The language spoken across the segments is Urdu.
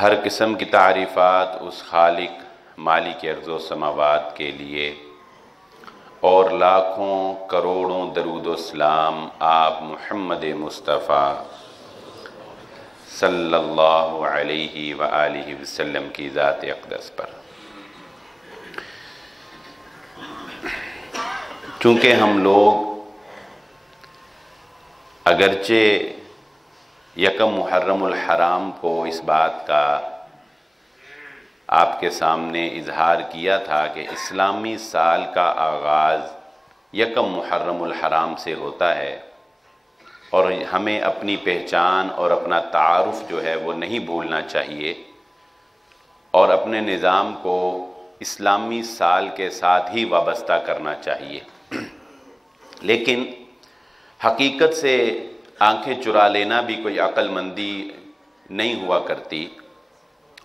ہر قسم کی تعریفات اس خالق مالک ارض و سماوات کے لیے، اور لاکھوں کروڑوں درود و سلام آپ محمد مصطفیٰ صلی اللہ علیہ وآلہ وسلم کی ذات اقدس پر۔ چونکہ ہم لوگ اگرچہ یکم محرم الحرام کو اس بات کا آپ کے سامنے اظہار کیا تھا کہ اسلامی سال کا آغاز یکم محرم الحرام سے ہوتا ہے، اور ہمیں اپنی پہچان اور اپنا تعارف جو ہے وہ نہیں بھولنا چاہیے، اور اپنے نظام کو اسلامی سال کے ساتھ ہی وابستہ کرنا چاہیے۔ لیکن حقیقت سے آنکھیں چرا لینا بھی کوئی عقل مندی نہیں ہوا کرتی،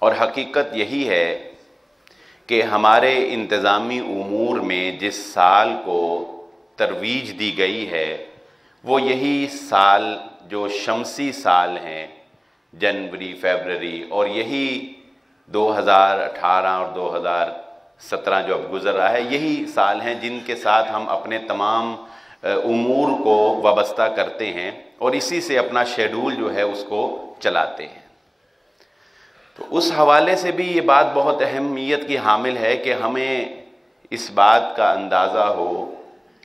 اور حقیقت یہی ہے کہ ہمارے انتظامی امور میں جس سال کو ترویج دی گئی ہے وہ یہی سال جو شمسی سال ہیں، جنوری، فیبرری، اور یہی 2018 اور 2017 جو اب گزر رہا ہے، یہی سال ہیں جن کے ساتھ ہم اپنے تمام امور کو وابستہ کرتے ہیں اور اسی سے اپنا شیڈول جو ہے اس کو چلاتے ہیں۔ تو اس حوالے سے بھی یہ بات بہت اہمیت کی حامل ہے کہ ہمیں اس بات کا اندازہ ہو،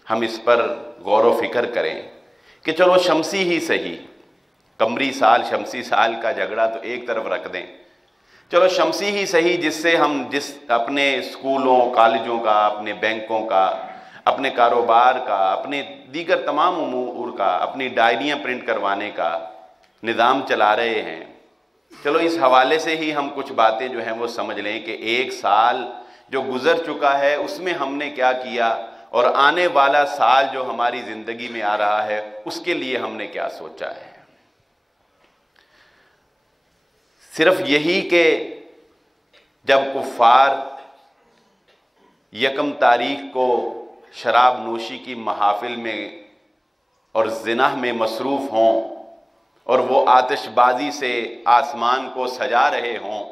ہم اس پر غور و فکر کریں کہ چلو شمسی ہی صحیح، قمری سال شمسی سال کا جھگڑا تو ایک طرف رکھ دیں، چلو شمسی ہی صحیح، جس سے ہم اپنے اسکولوں، کالجوں کا، اپنے بینکوں کا، اپنے کاروبار کا، اپنے دیگر تمام امور کا، اپنی ڈائریاں پرنٹ کروانے کا نظام چلا رہے ہیں، چلو اس حوالے سے ہی ہم کچھ باتیں جو ہیں وہ سمجھ لیں کہ ایک سال جو گزر چکا ہے اس میں ہم نے کیا کیا، اور آنے والا سال جو ہماری زندگی میں آ رہا ہے اس کے لیے ہم نے کیا سوچا ہے۔ صرف یہی کہ جب کفار یکم تاریخ کو شراب نوشی کی محافل میں اور زنا میں مصروف ہوں اور وہ آتش بازی سے آسمان کو سجا رہے ہوں،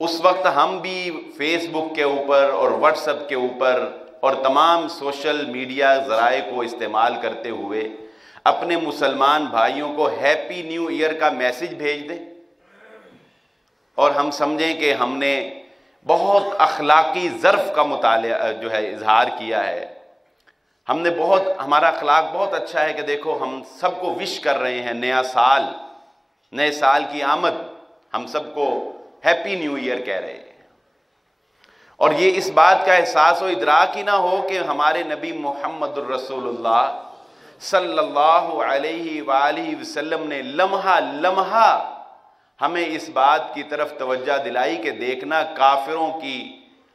اس وقت ہم بھی فیس بک کے اوپر اور واٹس ایپ کے اوپر اور تمام سوشل میڈیا ذرائع کو استعمال کرتے ہوئے اپنے مسلمان بھائیوں کو ہیپی نیو ایئر کا میسج بھیج دیں، اور ہم سمجھیں کہ ہم نے بہت اخلاقی ظرف کا مطالعہ جو ہے اظہار کیا ہے، ہمارا اخلاق بہت اچھا ہے کہ دیکھو ہم سب کو وش کر رہے ہیں نیا سال، نئے سال کی آمد، ہم سب کو ہیپی نیو ایئر کہہ رہے ہیں، اور یہ اس بات کا احساس و ادراک ہی نہ ہو کہ ہمارے نبی محمد الرسول اللہ صلی اللہ علیہ وآلہ وسلم نے لمحہ لمحہ ہمیں اس بات کی طرف توجہ دلائی کہ دیکھنا کافروں کی،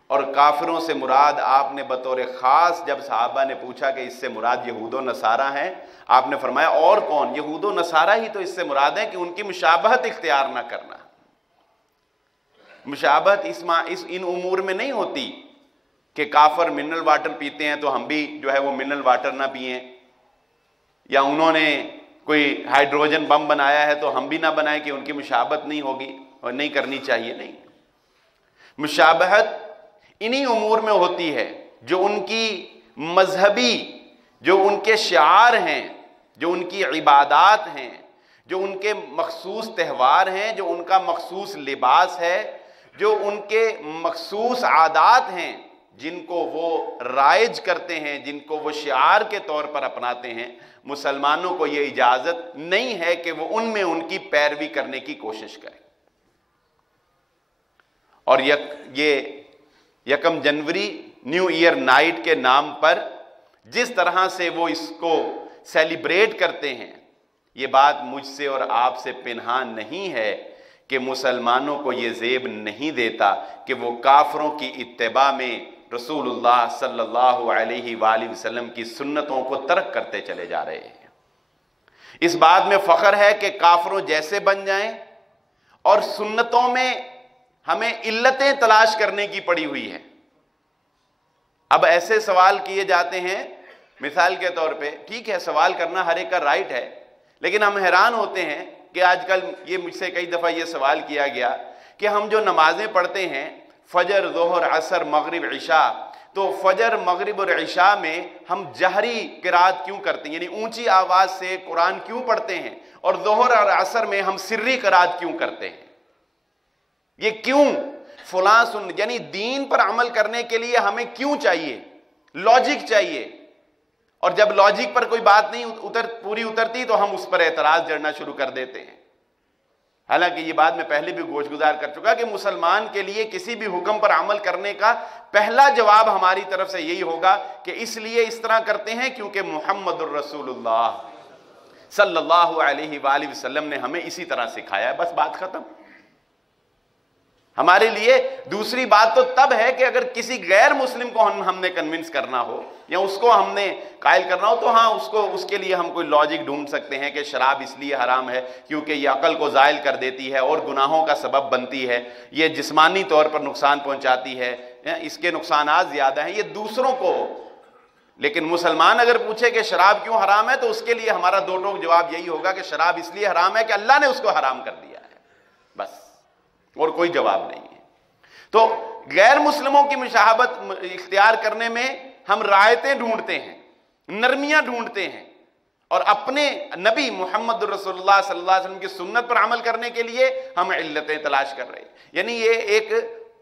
اور کافروں سے مراد آپ نے بطور خاص جب صحابہ نے پوچھا کہ اس سے مراد یہود و نصارہ ہیں، آپ نے فرمایا اور کون؟ یہود و نصارہ ہی تو اس سے مراد ہے کہ ان کی مشابہت اختیار نہ کرنا۔ مشابہت ان امور میں نہیں ہوتی کہ کافر منرل واٹر پیتے ہیں تو ہم بھی جو ہے وہ منرل واٹر نہ پئیں، یا انہوں نے کوئی ہائیڈروجن بم بنایا ہے تو ہم بھی نہ بنائیں کہ ان کی مشابہت نہیں ہوگی اور نہیں کرنی چاہیے۔ نہیں، مشابہت انہی امور میں ہوتی ہے جو ان کی مذہبی، جو ان کے شعار ہیں، جو ان کی عبادات ہیں، جو ان کے مخصوص تہوار ہیں، جو ان کا مخصوص لباس ہے، جو ان کے مخصوص عادات ہیں، جن کو وہ رائج کرتے ہیں، جن کو وہ شعار کے طور پر اپناتے ہیں، مسلمانوں کو یہ اجازت نہیں ہے کہ وہ ان میں ان کی پیروی کرنے کی کوشش کریں۔ اور یہ یکم جنوری نیو ایئر نائٹ کے نام پر جس طرح سے وہ اس کو سیلیبریٹ کرتے ہیں، یہ بات مجھ سے اور آپ سے پنہان نہیں ہے کہ مسلمانوں کو یہ زیب نہیں دیتا کہ وہ کافروں کی اتباع میں رسول اللہ صلی اللہ علیہ وآلہ وسلم کی سنتوں کو ترک کرتے چلے جا رہے ہیں۔ اس بات میں فخر ہے کہ کافروں جیسے بن جائیں، اور سنتوں میں ہمیں علتیں تلاش کرنے کی پڑی ہوئی ہے۔ اب ایسے سوال کیے جاتے ہیں، مثال کے طور پہ ٹھیک ہے سوال کرنا ہر ایک کا رائٹ ہے، لیکن ہم حیران ہوتے ہیں کہ آج کل یہ مجھ سے کئی دفعہ یہ سوال کیا گیا کہ ہم جو نمازیں پڑھتے ہیں فجر، ظہر، عصر، مغرب، عشاء، تو فجر، مغرب اور عشاء میں ہم جہری قرات کیوں کرتے ہیں، یعنی اونچی آواز سے قرآن کیوں پڑھتے ہیں، اور ظہر اور عصر میں ہم سری قرات کیوں کرتے ہیں؟ یہ کیوں فلاں یعنی دین پر عمل کرنے کے لیے ہمیں کیوں چاہیے؟ لاجک چاہیے، اور جب لاجک پر کوئی بات نہیں پوری اترتی تو ہم اس پر اعتراض جڑنا شروع کر دیتے ہیں۔ حالانکہ یہ بات میں پہلے بھی گوش گزار کر چکا کہ مسلمان کے لیے کسی بھی حکم پر عمل کرنے کا پہلا جواب ہماری طرف سے یہی ہوگا کہ اس لیے اس طرح کرتے ہیں کیونکہ محمد الرسول اللہ صلی اللہ علیہ وآلہ وسلم نے ہمیں اسی طرح سکھایا ہے، بس بات ختم۔ ہمارے لیے دوسری بات تو تب ہے کہ اگر کسی غیر مسلم کو ہم نے کنونس کرنا ہو یا اس کو ہم نے قائل کرنا ہو تو ہاں اس کے لیے ہم کوئی لاجک ڈھونڈ سکتے ہیں کہ شراب اس لیے حرام ہے کیونکہ یہ عقل کو زائل کر دیتی ہے اور گناہوں کا سبب بنتی ہے، یہ جسمانی طور پر نقصان پہنچاتی ہے، اس کے نقصانات زیادہ ہیں، یہ دوسروں کو۔ لیکن مسلمان اگر پوچھے کہ شراب کیوں حرام ہے تو اس کے لیے ہمارا دو ٹوک جواب یہی ہوگا کہ شراب اس لیے حرام ہے کہ اللہ نے اس کو حرام کر دیا ہے، بس، اور کوئی جواب نہیں ہے۔ تو غیر مسلموں کی مشابہت اختیار کرنے میں ہم رعایتیں ڈھونڈتے ہیں، نرمیاں ڈھونڈتے ہیں، اور اپنے نبی محمد رسول اللہ صلی اللہ علیہ وسلم کی سنت پر عمل کرنے کے لیے ہم علتیں تلاش کر رہے ہیں۔ یعنی یہ ایک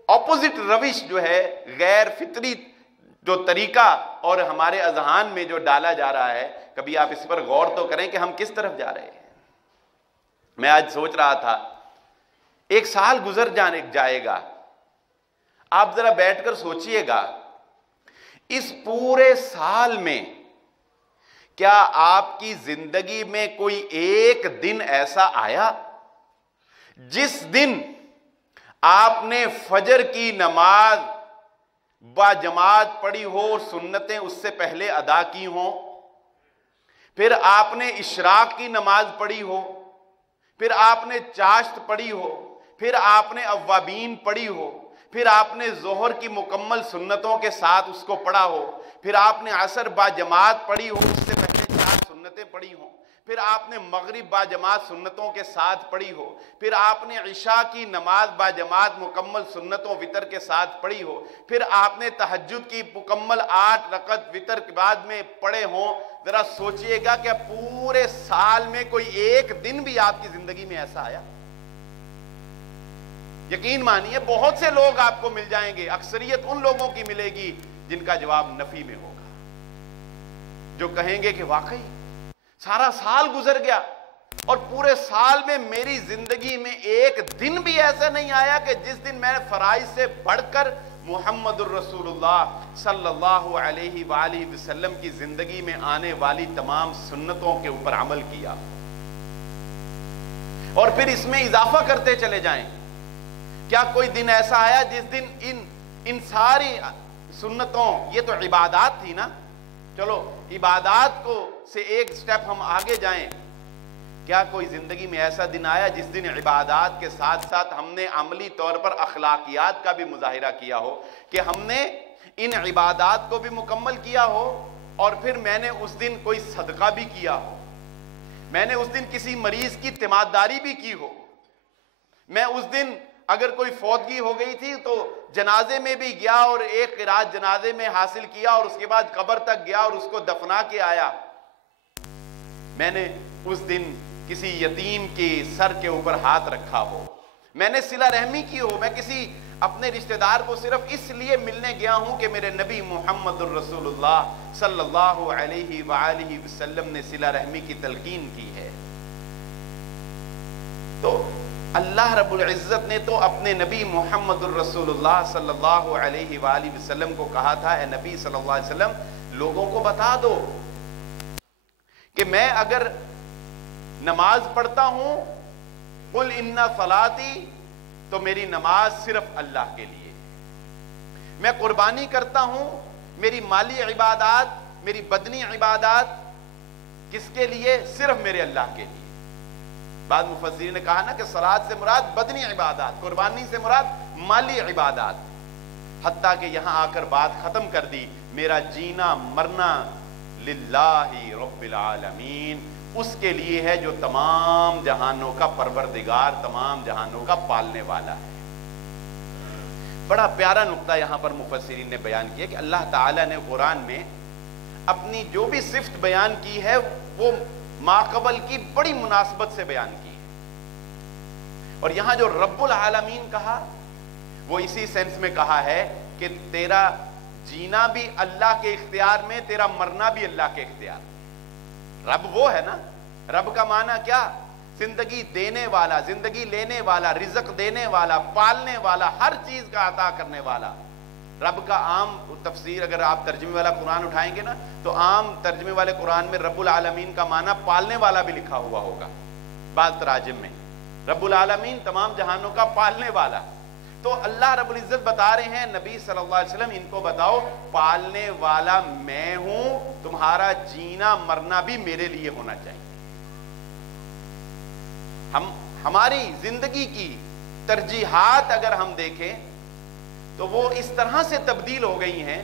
اپوزٹ روش جو ہے، غیر فطری جو طریقہ اور ہمارے اذہان میں جو ڈالا جا رہا ہے، کبھی آپ اس پر غور تو کریں کہ ہم کس طرف جا رہے ہیں۔ میں آج سوچ رہا تھا ایک سال گزر جائے گا، آپ ذرا بیٹھ کر سوچئے گا اس پورے سال میں کیا آپ کی زندگی میں کوئی ایک دن ایسا آیا جس دن آپ نے فجر کی نماز با جماعت پڑھی ہو اور سنتیں اس سے پہلے ادا کی ہوں، پھر آپ نے اشراق کی نماز پڑھی ہو، پھر آپ نے چاشت پڑھی ہو، پھر آپ نے اوابین پڑھی ہو، پھر آپ نے ظہر کی مکمل سنتوں کے ساتھ اس کو پڑھا ہو، پھر آپ نے عصر با جماعت پڑھی ہو، اس سے پہلے 4 سنتیں پڑھی ہوں، پھر آپ نے مغرب با جماعت سنتوں کے ساتھ پڑھی ہو، پھر آپ نے عشاء کی نماز با جماعت مکمل سنتوں وتر کے ساتھ پڑھی ہو، پھر آپ نے تہجد کی مکمل 8 رکعت وتر کے بعد میں پڑھے ہوں۔ ذرا سوچئے گا کہ پورے سال میں کوئی ایک دن بھی آپ کی زندگی میں ایسا آیا؟ یقین مانیے بہت سے لوگ آپ کو مل جائیں گے، اکثریت ان لوگوں کی ملے گی جن کا جواب نفی میں ہوگا، جو کہیں گے کہ واقعی سارا سال گزر گیا اور پورے سال میں میری زندگی میں ایک دن بھی ایسا نہیں آیا کہ جس دن میں نے فرائض سے بڑھ کر محمد الرسول اللہ صلی اللہ علیہ وآلہ وسلم کی زندگی میں آنے والی تمام سنتوں کے اوپر عمل کیا، اور پھر اس میں اضافہ کرتے چلے جائیں۔ کیا کوئی دن ایسا آیا جس دن ان ساری سنتوں، یہ تو عبادات تھی نا، چلو عبادات کو سے ایک سٹیپ ہم آگے جائیں، کیا کوئی زندگی میں ایسا دن آیا جس دن عبادات کے ساتھ ساتھ ہم نے عملی طور پر اخلاقیات کا بھی مظاہرہ کیا ہو، کہ ہم نے ان عبادات کو بھی مکمل کیا ہو، اور پھر میں نے اس دن کوئی صدقہ بھی کیا ہو، میں نے اس دن کسی مریض کی تیمارداری بھی کی ہو، میں اس دن اگر کوئی فوتگی ہو گئی تھی تو جنازے میں بھی گیا اور ایک قرات جنازے میں حاصل کیا اور اس کے بعد قبر تک گیا اور اس کو دفنا کے آیا، میں نے اس دن کسی یتیم کے سر کے اوپر ہاتھ رکھا ہو، میں نے صلہ رحمی کی ہو، میں کسی اپنے رشتہ دار کو صرف اس لیے ملنے گیا ہوں کہ میرے نبی محمد الرسول اللہ صلی اللہ علیہ وآلہ وسلم نے صلہ رحمی کی تلقین کی ہے۔ تو اللہ رب العزت نے تو اپنے نبی محمد الرسول اللہ صلی اللہ علیہ وآلہ وسلم کو کہا تھا، اے نبی صلی اللہ علیہ وسلم لوگوں کو بتا دو کہ میں اگر نماز پڑھتا ہوں قل ان صلاتی، تو میری نماز صرف اللہ کے لیے، میں قربانی کرتا ہوں، میری مالی عبادات، میری بدنی عبادات کس کے لیے؟ صرف میرے اللہ کے لیے۔ بعض مفسرین نے کہا نا کہ صلاۃ سے مراد بدنی عبادات، قربانی سے مراد مالی عبادات، حتیٰ کہ یہاں آ کر بات ختم کر دی، میرا جینا مرنا للہ رب العالمین، اس کے لیے ہے جو تمام جہانوں کا پروردگار، تمام جہانوں کا پالنے والا ہے۔ بڑا پیارا نقطہ یہاں پر مفسرین نے بیان کیا کہ اللہ تعالیٰ نے قرآن میں اپنی جو بھی صفت بیان کی ہے وہ ماقبل کی بڑی مناسبت سے بیان کی ہے، اور یہاں جو رب العالمین کہا وہ اسی سینس میں کہا ہے کہ تیرا جینا بھی اللہ کے اختیار میں، تیرا مرنا بھی اللہ کے اختیار میں۔ رب وہ ہے نا، رب کا معنی کیا؟ زندگی دینے والا، زندگی لینے والا، رزق دینے والا، پالنے والا، ہر چیز کا عطا کرنے والا۔ رب کا عام تفسیر اگر آپ ترجمے والا قرآن اٹھائیں گے نا تو عام ترجمے والے قرآن میں رب العالمین کا معنی پالنے والا بھی لکھا ہوا ہوگا بعض تراجم میں۔ رب العالمین تمام جہانوں کا پالنے والا۔ تو اللہ رب العزت بتا رہے ہیں نبی صلی اللہ علیہ وسلم ان کو بتاؤ پالنے والا میں ہوں، تمہارا جینا مرنا بھی میرے لیے ہونا چاہیے۔ ہماری زندگی کی ترجیحات اگر ہم دیکھیں تو وہ اس طرح سے تبدیل ہو گئی ہیں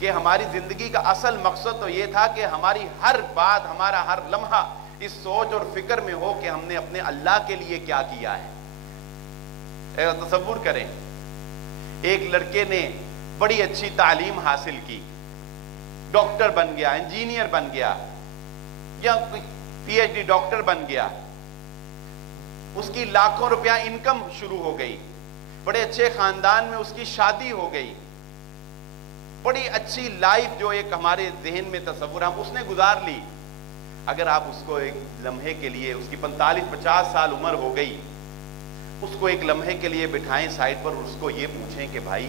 کہ ہماری زندگی کا اصل مقصد تو یہ تھا کہ ہماری ہر بات، ہمارا ہر لمحہ اس سوچ اور فکر میں ہو کہ ہم نے اپنے اللہ کے لیے کیا کیا ہے۔ تصور کریں ایک لڑکے نے بڑی اچھی تعلیم حاصل کی، ڈاکٹر بن گیا، انجینئر بن گیا، یا پی ایچ ڈی ڈاکٹر بن گیا، اس کی لاکھوں روپیہ انکم شروع ہو گئی، بڑے اچھے خاندان میں اس کی شادی ہو گئی، بڑی اچھی لائف جو ایک ہمارے ذہن میں تصور ہم اس نے گزار لی۔ اگر آپ اس کو ایک لمحے کے لیے، اس کی 45-50 سال عمر ہو گئی، اس کو ایک لمحے کے لیے بٹھائیں سائٹ پر اور اس کو یہ پوچھیں کہ بھائی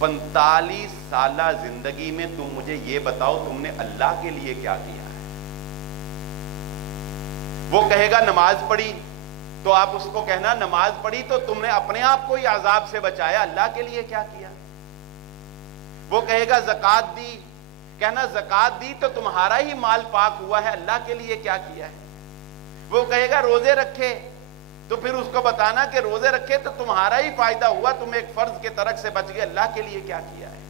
45 سالہ زندگی میں تم مجھے یہ بتاؤ تم نے اللہ کے لیے کیا کیا ہے؟ وہ کہے گا نماز پڑھی، تو آپ اس کو کہنا نماز پڑھی تو تم نے اپنے آپ کو ہی عذاب سے بچایا، اللہ کے لیے کیا کیا؟ وہ کہے گا زکوٰۃ دی، کہنا زکوٰۃ دی تو تمہارا ہی مال پاک ہوا ہے، اللہ کے لیے کیا کیا ہے؟ وہ کہے گا روزے رکھے، تو پھر اس کو بتانا کہ روزے رکھے تو تمہارا ہی فائدہ ہوا، تم ایک فرض کے ترک سے بچ گئے، اللہ کے لیے کیا کیا ہے؟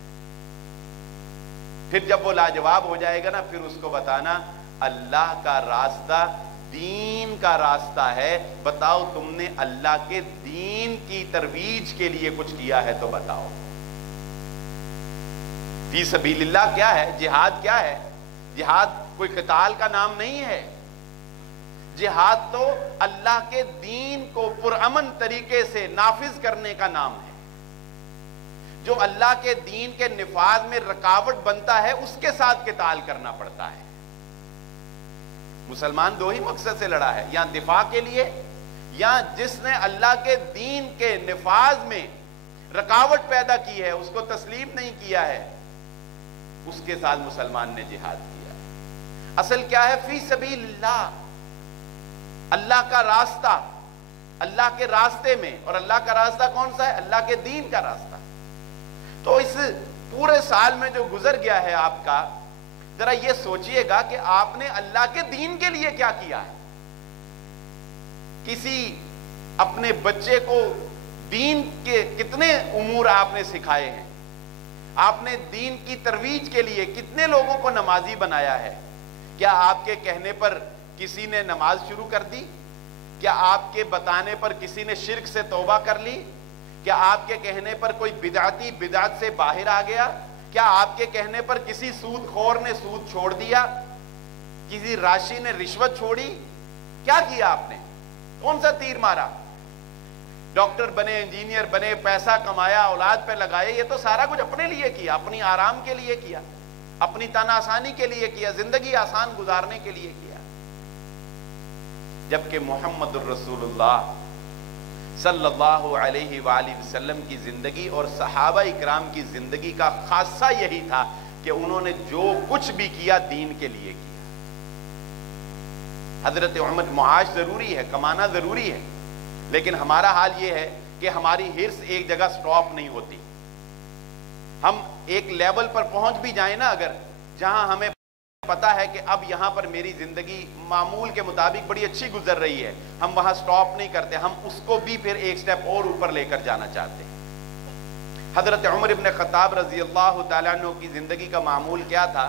پھر جب وہ لاجواب ہو جائے گا نا پھر اس کو بتانا اللہ کا راستہ دین کا راستہ ہے، بتاؤ تم نے اللہ کے دین کی ترویج کے لیے کچھ کیا ہے تو بتاؤ۔ فی سبیل اللہ کیا ہے؟ جہاد کیا ہے؟ جہاد کوئی قتال کا نام نہیں ہے، جہاد تو اللہ کے دین کو پرامن طریقے سے نافذ کرنے کا نام ہے۔ جو اللہ کے دین کے نفاذ میں رکاوٹ بنتا ہے اس کے ساتھ قتال کرنا پڑتا ہے۔ مسلمان دو ہی مقصد سے لڑا ہے، یا دفاع کے لیے، یا جس نے اللہ کے دین کے نفاذ میں رکاوٹ پیدا کی ہے، اس کو تسلیم نہیں کیا ہے، اس کے ساتھ مسلمان نے جہاد کیا۔ اصل کیا ہے؟ فی سبیل اللہ، اللہ کا راستہ، اللہ کے راستے میں، اور اللہ کا راستہ کون سا ہے؟ اللہ کے دین کا راستہ۔ تو اس پورے سال میں جو گزر گیا ہے آپ کا، ذرا یہ سوچئے گا کہ آپ نے اللہ کے دین کے لیے کیا کیا ہے۔ کسی اپنے بچے کو دین کے کتنے امور آپ نے سکھائے ہیں؟ آپ نے دین کی ترویج کے لیے کتنے لوگوں کو نمازی بنایا ہے؟ کیا آپ کے کہنے پر کسی نے نماز شروع کر دی؟ کیا آپ کے بتانے پر کسی نے شرک سے توبہ کر لی؟ کیا آپ کے کہنے پر کوئی بدعتی بدعت سے باہر آ گیا؟ کیا آپ کے کہنے پر کسی سود خور نے سود چھوڑ دیا؟ کسی راشی نے رشوت چھوڑی؟ کیا کیا آپ نے؟ کون سا تیر مارا؟ ڈاکٹر بنے، انجینئر بنے، پیسہ کمایا، اولاد پہ لگائے، یہ تو سارا کچھ اپنے لیے کیا، اپنی آرام کے لیے کیا، اپنی تن آسانی کے لیے کیا، زندگی آسان گزارنے کے لیے کیا۔ جبکہ محمد الرسول اللہ صلی اللہ علیہ وآلہ وسلم کی زندگی اور صحابہ اکرام کی زندگی کا خاصہ یہی تھا کہ انہوں نے جو کچھ بھی کیا دین کے لیے کیا۔ حضرت عمر معاش ضروری ہے، کمانا ضروری ہے، لیکن ہمارا حال یہ ہے کہ ہماری ہرس ایک جگہ سٹاپ نہیں ہوتی۔ ہم ایک لیول پر پہنچ بھی جائیں نا اگر، جہاں ہمیں پتا ہے کہ اب یہاں پر میری زندگی معمول کے مطابق بڑی اچھی گزر رہی ہے، ہم وہاں سٹاپ نہیں کرتے، ہم اس کو بھی پھر ایک سٹیپ اور اوپر لے کر جانا چاہتے ہیں۔ حضرت عمر ابن خطاب رضی اللہ تعالیٰ عنہ کی زندگی کا معمول کیا تھا؟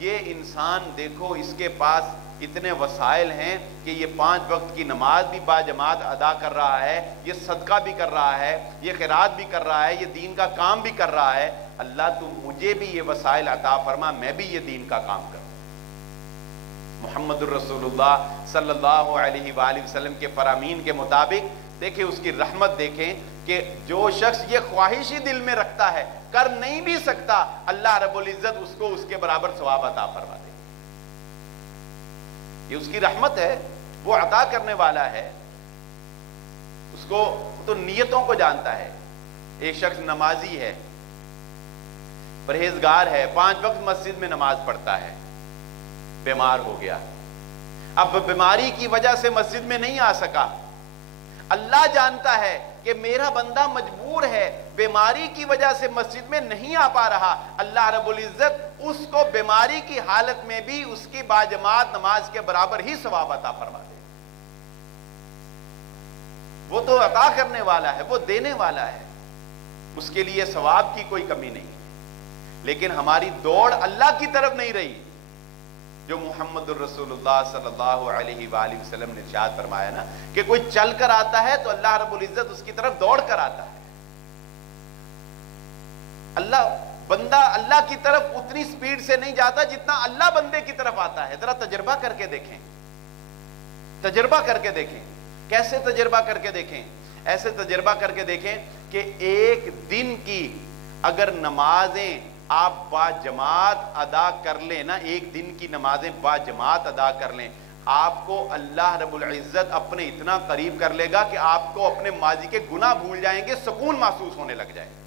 یہ انسان دیکھو اس کے پاس اتنے وسائل ہیں کہ یہ 5 وقت کی نماز بھی باجماعت ادا کر رہا ہے، یہ صدقہ بھی کر رہا ہے، یہ خیرات بھی کر رہا ہے، یہ دین کا کام بھی کر رہا ہے، اللہ تو مجھے بھی یہ وسائل عطا فرما، میں بھی یہ دین کا کام کروں۔ محمد الرسول اللہ صلی اللہ علیہ وآلہ وسلم کے فرامین کے مطابق دیکھیں اس کی رحمت، دیکھیں کہ جو شخص یہ خواہش ہی دل میں رکھتا ہے، کر نہیں بھی سکتا، اللہ رب العزت اس کو اس کے برابر ثواب عطا فرما دے۔ یہ اس کی رحمت ہے، وہ عطا کرنے والا ہے، اس کو تو نیتوں کو جانتا ہے۔ ایک شخص نمازی ہے، پرہیزگار ہے، 5 وقت مسجد میں نماز پڑھتا ہے، بیمار ہو گیا، اب بیماری کی وجہ سے مسجد میں نہیں آ سکا، اللہ جانتا ہے کہ میرا بندہ مجبور ہے، بیماری کی وجہ سے مسجد میں نہیں آ پا رہا، اللہ رب العزت اس کو بیماری کی حالت میں بھی اس کی باجماعت نماز کے برابر ہی ثواب عطا فرما دے۔ وہ تو عطا کرنے والا ہے، وہ دینے والا ہے، اس کے لیے ثواب کی کوئی کمی نہیں، لیکن ہماری دوڑ اللہ کی طرف نہیں رہی، جو محمد الرسول اللہ صلی اللہ علیہ وآلہ وسلم نے ارشاد فرمایا نا کہ کوئی چل کر آتا ہے تو اللہ رب العزت اس کی طرف دوڑ کر آتا ہے۔ بندہ اللہ کی طرف اتنی سپیڈ سے نہیں جاتا جتنا اللہ بندے کی طرف آتا ہے۔ ذرا تجربہ کر کے دیکھیں، تجربہ کر کے دیکھیں۔ کیسے تجربہ کر کے دیکھیں؟ ایسے تجربہ کر کے دیکھیں کہ ایک دن کی اگر نمازیں آپ باجماعت ادا کر لیں نا، ایک دن کی نمازیں باجماعت ادا کر لیں، آپ کو اللہ رب العزت اپنے اتنا قریب کر لے گا کہ آپ کو اپنے ماضی کے گناہ بھول جائیں گے، سکون محسوس ہونے لگ جائے گا۔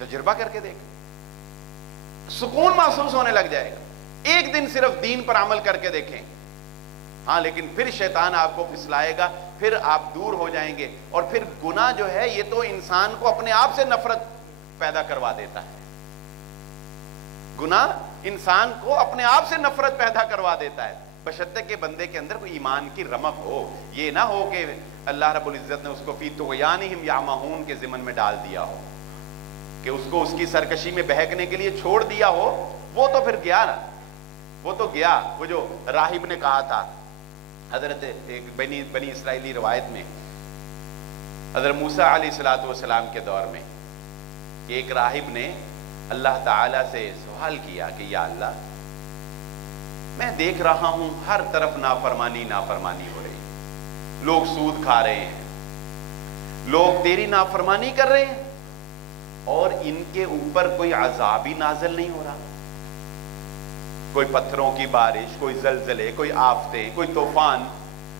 تجربہ کر کے دیکھیں، سکون محسوس ہونے لگ جائے گا۔ ایک دن صرف دین پر عمل کر کے دیکھیں، ہاں لیکن پھر شیطان آپ کو پھسلائے گا، پھر آپ دور ہو جائیں گے، اور پھر گناہ جو ہے یہ تو انسان کو اپنے آپ سے نفرت پیدا کروا دیتا ہے۔ گناہ انسان کو اپنے آپ سے نفرت پیدا کروا دیتا ہے، بشرطے کہ بندے کے اندر کوئی ایمان کی رمق ہو، یہ نہ ہو کہ اللہ رب العزت نے اس کو فی طغیانہم یعمہون کے ضمن میں ڈال دیا ہو، کہ اس کو اس کی سرکشی میں بہکنے کے لیے چھوڑ دیا ہو۔ وہ تو پھر گیا نا، وہ تو گیا۔ وہ جو راہب نے کہا تھا حضرت بنی اسرائیلی روایت میں، حضرت موسیٰ علیہ السلام کے دور میں، کہ ایک راہب نے اللہ تعالیٰ سے سوال کیا کہ یا اللہ، میں دیکھ رہا ہوں ہر طرف نافرمانی نافرمانی ہو رہی ہے، لوگ سود کھا رہے ہیں، لوگ تیری نافرمانی کر رہے ہیں، اور ان کے اوپر کوئی عذاب ہی نازل نہیں ہو رہا، کوئی پتھروں کی بارش، کوئی زلزلے، کوئی آفتیں، کوئی طوفان،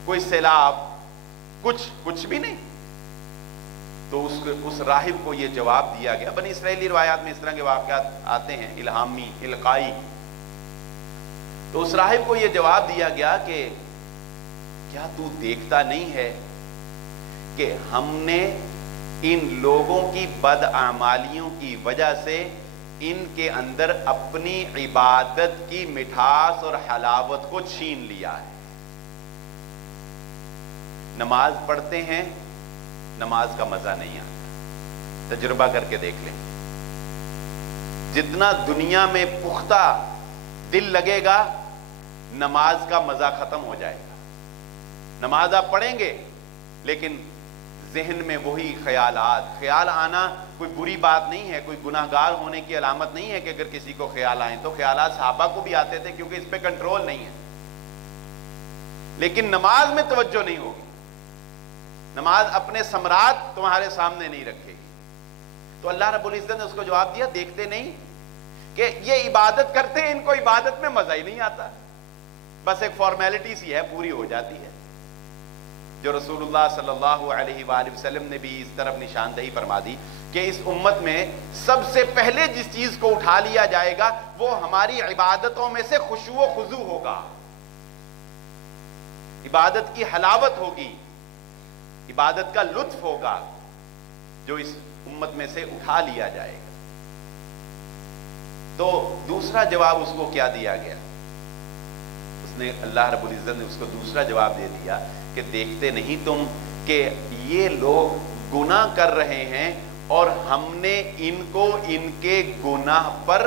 کوئی سیلاب، کچھ بھی نہیں۔ تو اس راہب کو یہ جواب دیا گیا، بنی اسرائیلی روایات میں اس طرح کے واقعات آتے ہیں الہامی، القائی، تو اس راہب کو یہ جواب دیا گیا کہ کیا تو دیکھتا نہیں ہے کہ ہم نے ان لوگوں کی بدعمالیوں کی وجہ سے ان کے اندر اپنی عبادت کی مٹھاس اور حلاوت کو چھین لیا ہے۔ نماز پڑھتے ہیں، نماز کا مزہ نہیں آتا، تجربہ کر کے دیکھ لیں۔ جتنا دنیا میں پختہ دل لگے گا، نماز کا مزہ ختم ہو جائے گا۔ نماز آپ پڑھیں گے لیکن ذہن میں وہی خیال آنا کوئی بری بات نہیں ہے، کوئی گناہ گار ہونے کی علامت نہیں ہے کہ اگر کسی کو خیال آئیں، تو خیالات صحابہ کو بھی آتے تھے کیونکہ اس پہ کنٹرول نہیں ہے، لیکن نماز میں توجہ نہیں ہوگی، نماز اپنے ثمرات تمہارے سامنے نہیں رکھے گی۔ تو اللہ رب العزت نے اس کو جواب دیا، دیکھتے نہیں کہ یہ عبادت کرتے ہیں، ان کو عبادت میں مزہ ہی نہیں آتا، بس ایک فارمیلٹی سی ہے، پوری ہو جاتی ہے۔ جو رسول اللہ صلی اللہ علیہ وآلہ وسلم نے بھی اس طرف نشاندہی فرما دی کہ اس امت میں سب سے پہلے جس چیز کو اٹھا لیا جائے گا وہ ہماری عبادتوں میں سے خشوع و خضوع ہوگا، عبادت کی حلاوت ہوگی، عبادت کا لطف ہوگا، جو اس امت میں سے اٹھا لیا جائے گا۔ تو دوسرا جواب اس کو کیا دیا گیا؟ اس نے اللہ رب العزت نے اس کو دوسرا جواب دے دیا کہ دیکھتے نہیں تم کہ یہ لوگ گناہ کر رہے ہیں اور ہم نے ان کو ان کے گناہ پر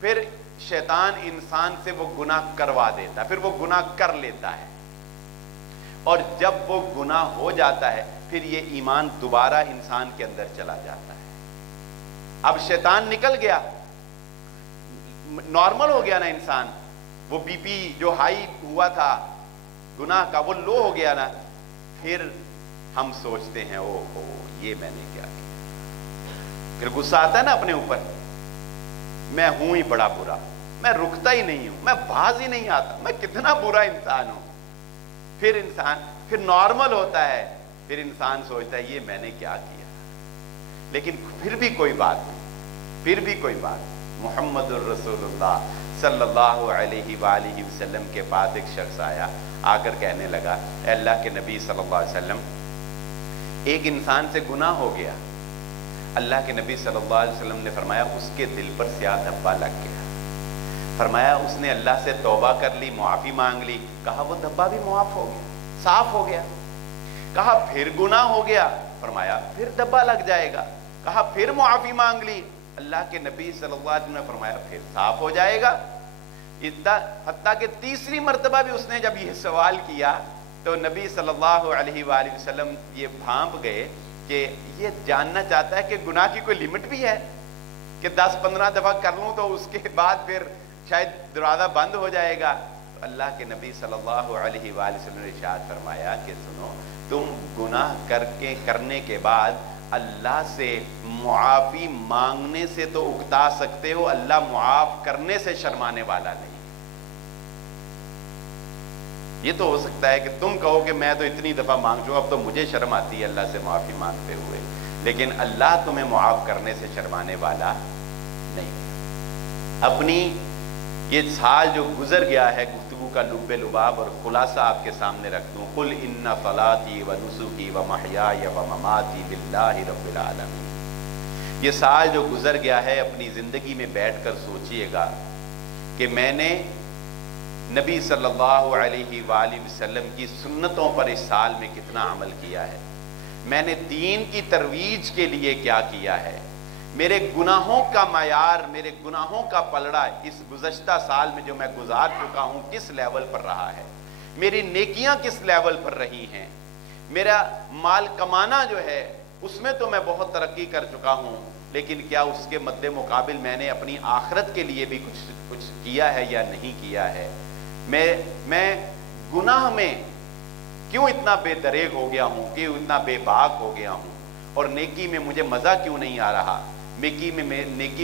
پھر شیطان انسان سے وہ گناہ کروا دیتا ہے، پھر وہ گناہ کر لیتا ہے، اور جب وہ گناہ ہو جاتا ہے پھر یہ ایمان دوبارہ انسان کے اندر چلا جاتا ہے۔ اب شیطان نکل گیا، نارمل ہو گیا نا انسان، وہ بی پی جو ہائی ہوا تھا گناہ کا وہ لو ہو گیا نا، پھر ہم سوچتے ہیں او ہو یہ میں نے کیا کیا، پھر غصہ آتا ہے نا اپنے اوپر، میں ہوں ہی بڑا برا، میں رکتا ہی نہیں ہوں، میں باز ہی نہیں آتا، میں کتنا برا انسان ہوں۔ پھر نارمل ہوتا ہے، پھر انسان سوچتا ہے یہ میں نے کیا کیا، لیکن پھر بھی کوئی بات نہیں، پھر بھی کوئی بات۔ محمد الرسول اللہ صلی اللہ علیہ وآلہ وسلم کے پاس ایک شخص آیا، آ کر کہنے لگا اے اللہ کے نبی صلی اللہ علیہ وسلم، ایک انسان سے گناہ ہو گیا۔ اللہ کے نبی صلی اللہ علیہ وسلم نے فرمایا اس کے دل پر سیاہ دھبا لگ گیا۔ فرمایا اس نے اللہ سے توبہ کر لی، معافی مانگ لی، کہا وہ دھبا بھی معاف ہو گیا، صاف ہو گیا۔ کہا پھر گناہ ہو گیا، فرمایا پھر دھبا لگ جائے گا۔ کہا پھر معافی مانگ لی، اللہ کے نبی صلی اللہ علیہ وسلم نے فرمایا پھر صاف ہو جائے گا۔ حتیٰ کہ تیسری مرتبہ بھی اس نے جب یہ سوال کیا تو نبی صلی اللہ علیہ وآلہ وسلم یہ بھانپ گئے کہ یہ جاننا چاہتا ہے کہ گناہ کی کوئی لمٹ بھی ہے، کہ 10-15 دفعہ کر لوں تو اس کے بعد پھر شاید دروازہ بند ہو جائے گا۔ تو اللہ کے نبی صلی اللہ علیہ وآلہ وسلم نے ارشاد فرمایا کہ سنو، تم گناہ کرنے کے بعد اللہ سے معافی مانگنے سے تو اکتا سکتے ہو، اللہ معاف کرنے سے شرمانے والا نہیں۔ یہ تو ہو سکتا ہے کہ تم کہو کہ میں تو اتنی دفعہ مانگ چکا، اب تو مجھے شرم آتی ہے اللہ سے معافی مانگتے ہوئے، لیکن اللہ تمہیں معاف کرنے سے شرمانے والا نہیں۔ اپنی یہ سال جو گزر گیا ہے گفتگو کا لب لباب اور خلاصہ آپ کے سامنے رکھ دوں، قل ان صلاتی و نسکی و محیای و مماتی للہ رب العالمین۔ یہ سال جو گزر گیا ہے اپنی زندگی میں بیٹھ کر سوچئے گا کہ میں نے نبی صلی اللہ علیہ وآلہ وسلم کی سنتوں پر اس سال میں کتنا عمل کیا ہے، میں نے دین کی ترویج کے لیے کیا کیا ہے، میرے گناہوں کا معیار، میرے گناہوں کا پلڑا اس گزشتہ سال میں جو میں گزار چکا ہوں کس لیول پر رہا ہے، میری نیکیاں کس لیول پر رہی ہیں، میرا مال کمانا جو ہے اس میں تو میں بہت ترقی کر چکا ہوں، لیکن کیا اس کے مد مقابل میں نے اپنی آخرت کے لیے بھی کچھ کیا ہے یا نہیں کیا ہے، میں گناہ میں کیوں اتنا بے دریغ ہو گیا ہوں، کیوں اتنا بے باک ہو گیا ہوں، اور نیکی میں مجھے مزہ کیوں نہیں آ رہا، نیکی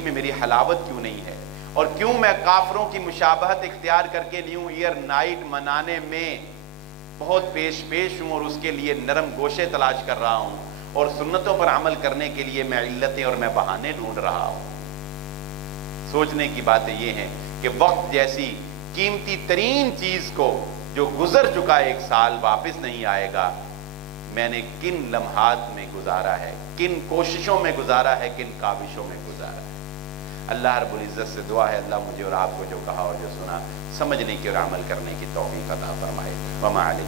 میں میری حلاوت کیوں نہیں ہے، اور کیوں میں کافروں کی مشابہت اختیار کر کے نیو ایئر نائٹ منانے میں بہت پیش ہوں اور اس کے لیے نرم گوشے تلاش کر رہا ہوں، اور سنتوں پر عمل کرنے کے لیے میں علتیں اور میں بہانے ڈھونڈ رہا ہوں۔ سوچنے کی باتیں یہ ہیں کہ وقت جیسی قیمتی ترین چیز کو جو گزر چکا ایک سال واپس نہیں آئے گا، میں نے کن لمحات میں گزارا ہے، کن کوششوں میں گزارا ہے، کن کاوشوں میں گزارا ہے۔ اللہ رب العزت سے دعا ہے اللہ مجھے اور آپ کو جو کہا اور جو سنا سمجھنے کی اور عمل کرنے کی توفیق عطا فرمائے۔ وما علیہ